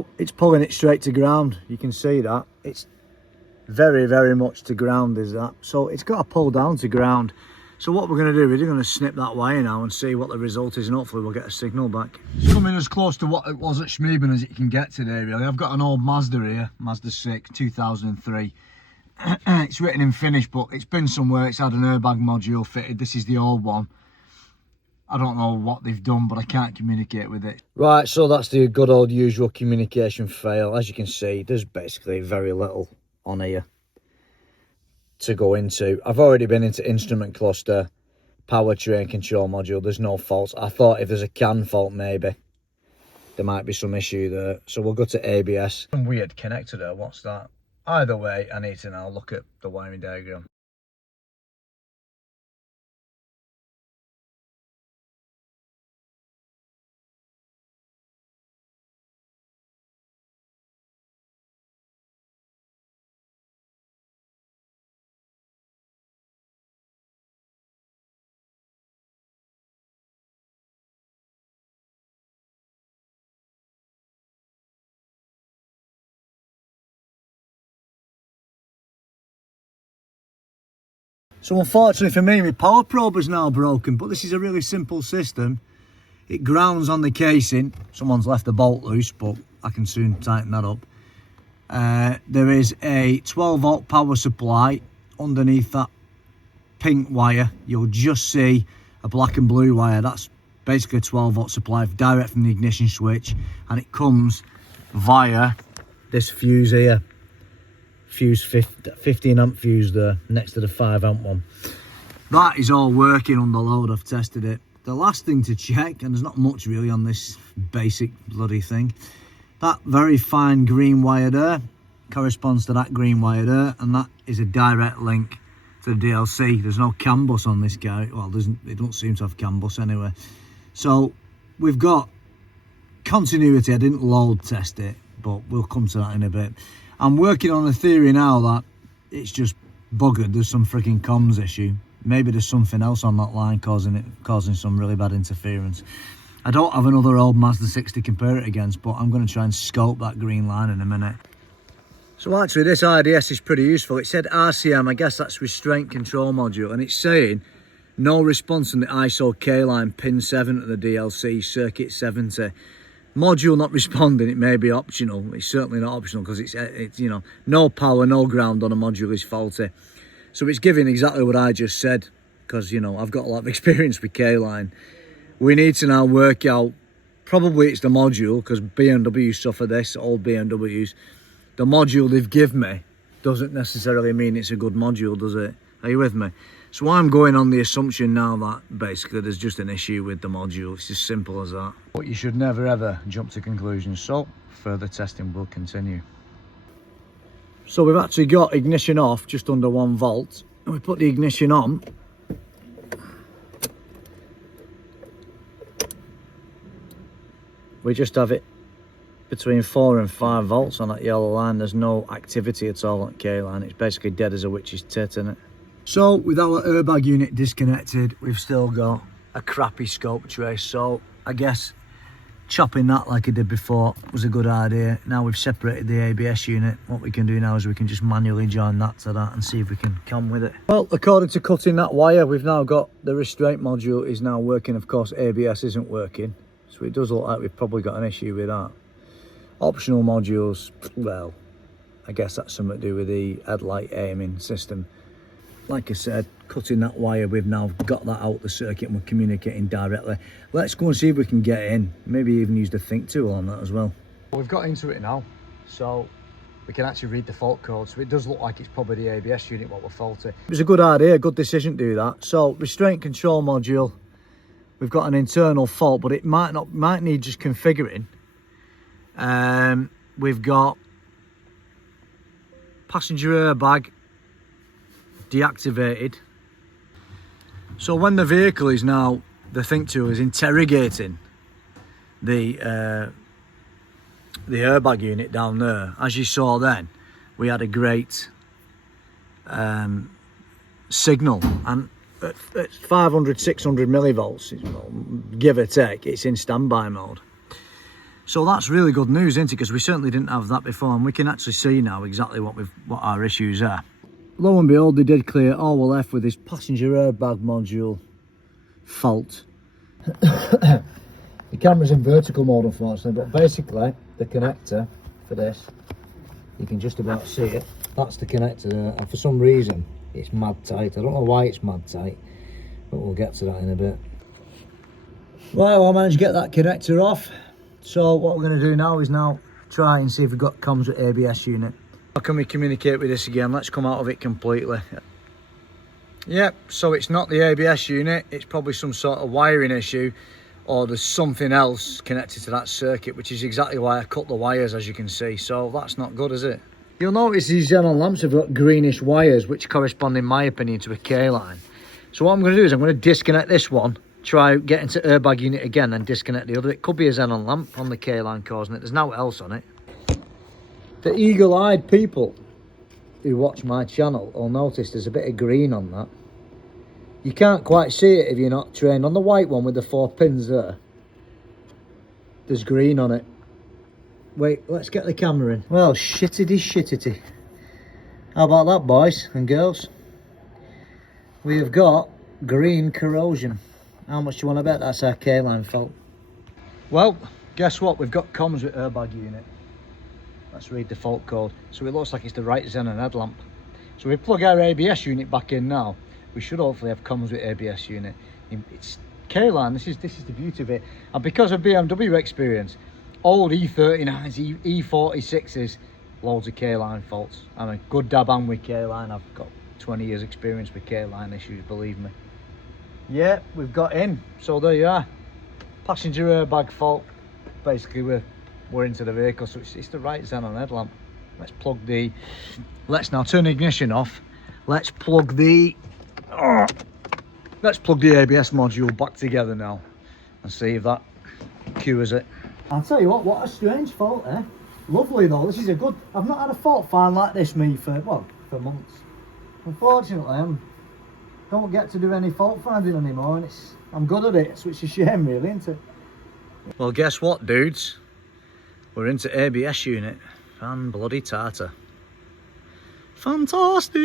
So it's pulling it straight to ground. You can see that it's very, very much to ground is that. So it's got to pull down to ground. So what we're going to do, we're going to snip that wire now and see what the result is, and hopefully we'll get a signal back. It's coming as close to what it was at Schmieben as it can get today, really. I've got an old Mazda here, Mazda 6, 2003. It's written in Finnish, but it's been somewhere. It's had an airbag module fitted. This is the old one. I don't know what they've done, but I can't communicate with it. Right, so that's the good old usual communication fail. As you can see, there's basically very little on here to go into. I've already been into instrument cluster, powertrain control module. There's no faults. I thought if there's a CAN fault, maybe there might be some issue there. So we'll go to ABS. Some weird connector there. What's that? Either way, I need to now look at the wiring diagram. So unfortunately for me, my power probe is now broken, but this is a really simple system. It grounds on the casing. Someone's left the bolt loose, but I can soon tighten that up. There is a 12 volt power supply underneath that pink wire. You'll just see a black and blue wire. That's basically a 12 volt supply direct from the ignition switch, and it comes via this fuse here. Fuse 15 amp fuse there next to the 5 amp one. That is all working under load. I've tested it. The last thing to check, and there's not much really on this basic bloody thing, that very fine green wire there corresponds to that green wire there, and that is a direct link to the DLC. There's no CAN bus on this guy. Well, it don't seem to have CAN bus anyway. So we've got continuity. I didn't load test it, but we'll come to that in a bit. I'm working on the theory now that it's just buggered. There's some freaking comms issue. Maybe there's something else on that line causing some really bad interference. I don't have another old Mazda 6 to compare it against, but I'm going to try and scope that green line in a minute. So actually this IDS is pretty useful. It said RCM, I guess that's restraint control module, and it's saying no response on the ISO K line pin 7 at the DLC circuit 70. Module not responding, it may be optional. It's certainly not optional because it's you know, no power, no ground on a module is faulty. So it's giving exactly what I just said, because, you know, I've got a lot of experience with K-line. We need to now work out, probably it's the module, because BMW suffer this, old BMWs. The module they've given me doesn't necessarily mean it's a good module, does it? Are you with me? So I'm going on the assumption now that basically there's just an issue with the module. It's as simple as that. But you should never ever jump to conclusions. So further testing will continue. So we've actually got ignition off just under 1 volt, and we put the ignition on. We just have it between 4 and 5 volts on that yellow line. There's no activity at all on K line. It's basically dead as a witch's tit, isn't it? So with our airbag unit disconnected, we've still got a crappy scope trace. So I guess chopping that like I did before was a good idea. Now we've separated the ABS unit, what we can do now is we can just manually join that to that and see if we can come with it. Well, according to cutting that wire, we've now got the restraint module is now working. Of course, ABS isn't working. So it does look like we've probably got an issue with that. Optional modules, well, I guess that's something to do with the headlight aiming system. Like I said, cutting that wire, we've now got that out the circuit and we're communicating directly. Let's go and see if we can get in. Maybe even use the think tool on that as well. We've got into it now, so we can actually read the fault code. So it does look like it's probably the ABS unit what we're faulty. It was a good idea, a good decision to do that. So restraint control module, we've got an internal fault, but it might need just configuring. We've got passenger airbag deactivated. So when the vehicle is now, the think tool is interrogating the airbag unit down there, as you saw then, we had a great signal, and at 500, 600 millivolts, give or take, it's in standby mode. So that's really good news, isn't it? Because we certainly didn't have that before, and we can actually see now exactly what our issues are. Lo and behold, they did clear all we're left with this passenger airbag module fault. The camera's in vertical mode, unfortunately, but basically the connector for this, you can just about see it. That's the connector there, and for some reason it's mad tight. I don't know why it's mad tight, but we'll get to that in a bit. Right, well, I managed to get that connector off. So what we're going to do now is try and see if we've got comms with ABS unit. How can we communicate with this again? Let's come out of it completely. Yep, so it's not the ABS unit, it's probably some sort of wiring issue, or there's something else connected to that circuit, which is exactly why I cut the wires, as you can see. So that's not good, is it? You'll notice these Xenon lamps have got greenish wires, which correspond, in my opinion, to a K-line. So what I'm going to do is I'm going to disconnect this one, try getting to airbag unit again, and disconnect the other. It could be a Xenon lamp on the K-line causing it. There's nothing else on it. The eagle-eyed people who watch my channel will notice there's a bit of green on that. You can't quite see it if you're not trained. On the white one with the 4 pins there, there's green on it. Wait, let's get the camera in. Well, shittity. How about that, boys and girls? We have got green corrosion. How much do you want to bet that's our K-line fault? Well, guess what? We've got comms with airbag unit. Let's read the fault code. So it looks like it's the right Xenon headlamp. So we plug our ABS unit back in now. We should hopefully have comms with ABS unit. It's K-line. This is the beauty of it. And because of BMW experience, old E39s, E46s, loads of K-line faults. I'm a good dab on with K-line. I've got 20 years experience with K-line issues, believe me. Yeah, we've got in. So there you are. Passenger airbag fault. Basically, we're into the vehicle, so it's the right Xenon headlamp. Let's now turn the ignition off. Let's plug the ABS module back together now and see if that cures it. I'll tell you what a strange fault, eh? Lovely though, this is a good, I've not had a fault find like this for months. Unfortunately, I don't get to do any fault finding anymore, and I'm good at it, so it's a shame really, isn't it? Well, guess what, dudes? We're into ABS unit. Fan bloody tartar. Fantastic!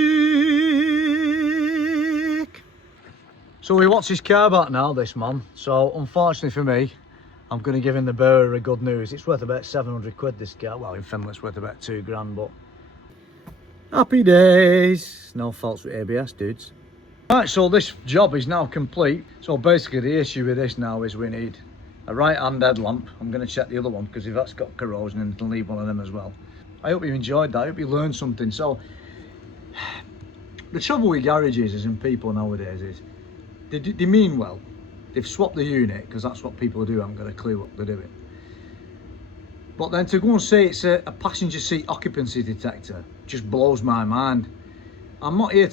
So he wants his car back now, this man. So unfortunately for me, I'm going to give him the bearer a good news. It's worth about 700 quid, this car. Well, in Finland it's worth about 2 grand, but happy days. No faults with ABS, dudes. Right, so this job is now complete. So basically the issue with this now is we need a right-hand headlamp. I'm going to check the other one, because if that's got corrosion, then it'll leave one of them as well. I hope you enjoyed that. I hope you learned something. So the trouble with garages and people nowadays is they mean well. They've swapped the unit, because that's what people do. I haven't got a clue what they're doing. But then to go and say it's a passenger seat occupancy detector just blows my mind. I'm not here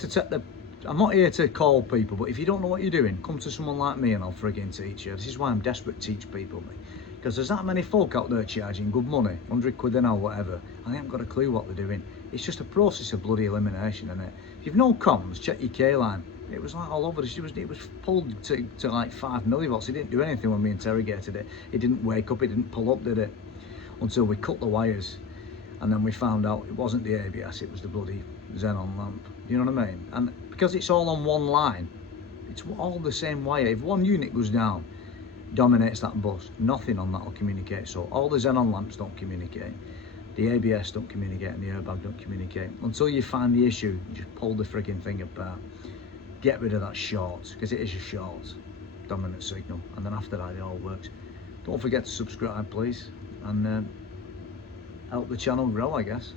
to call people, but if you don't know what you're doing, come to someone like me and I'll frigging teach you. This is why I'm desperate to teach people, because there's that many folk out there charging good money, 100 quid an hour, whatever, and they haven't got a clue what they're doing. It's just a process of bloody elimination, isn't it? If you've no comms, check your K-line. It was like all over. It was pulled to like 5 millivolts. It didn't do anything when we interrogated it. It didn't wake up, it didn't pull up, did it? Until we cut the wires, and then we found out it wasn't the ABS, it was the bloody Xenon lamp. You know what I mean? And because it's all on one line, it's all the same wire. If one unit goes down, dominates that bus, nothing on that will communicate. So all the Xenon lamps don't communicate, the ABS don't communicate, and the airbag don't communicate. Until you find the issue, you just pull the frigging thing apart. Get rid of that short, because it is a short dominant signal, and then after that it all works. Don't forget to subscribe, please, and help the channel grow, I guess.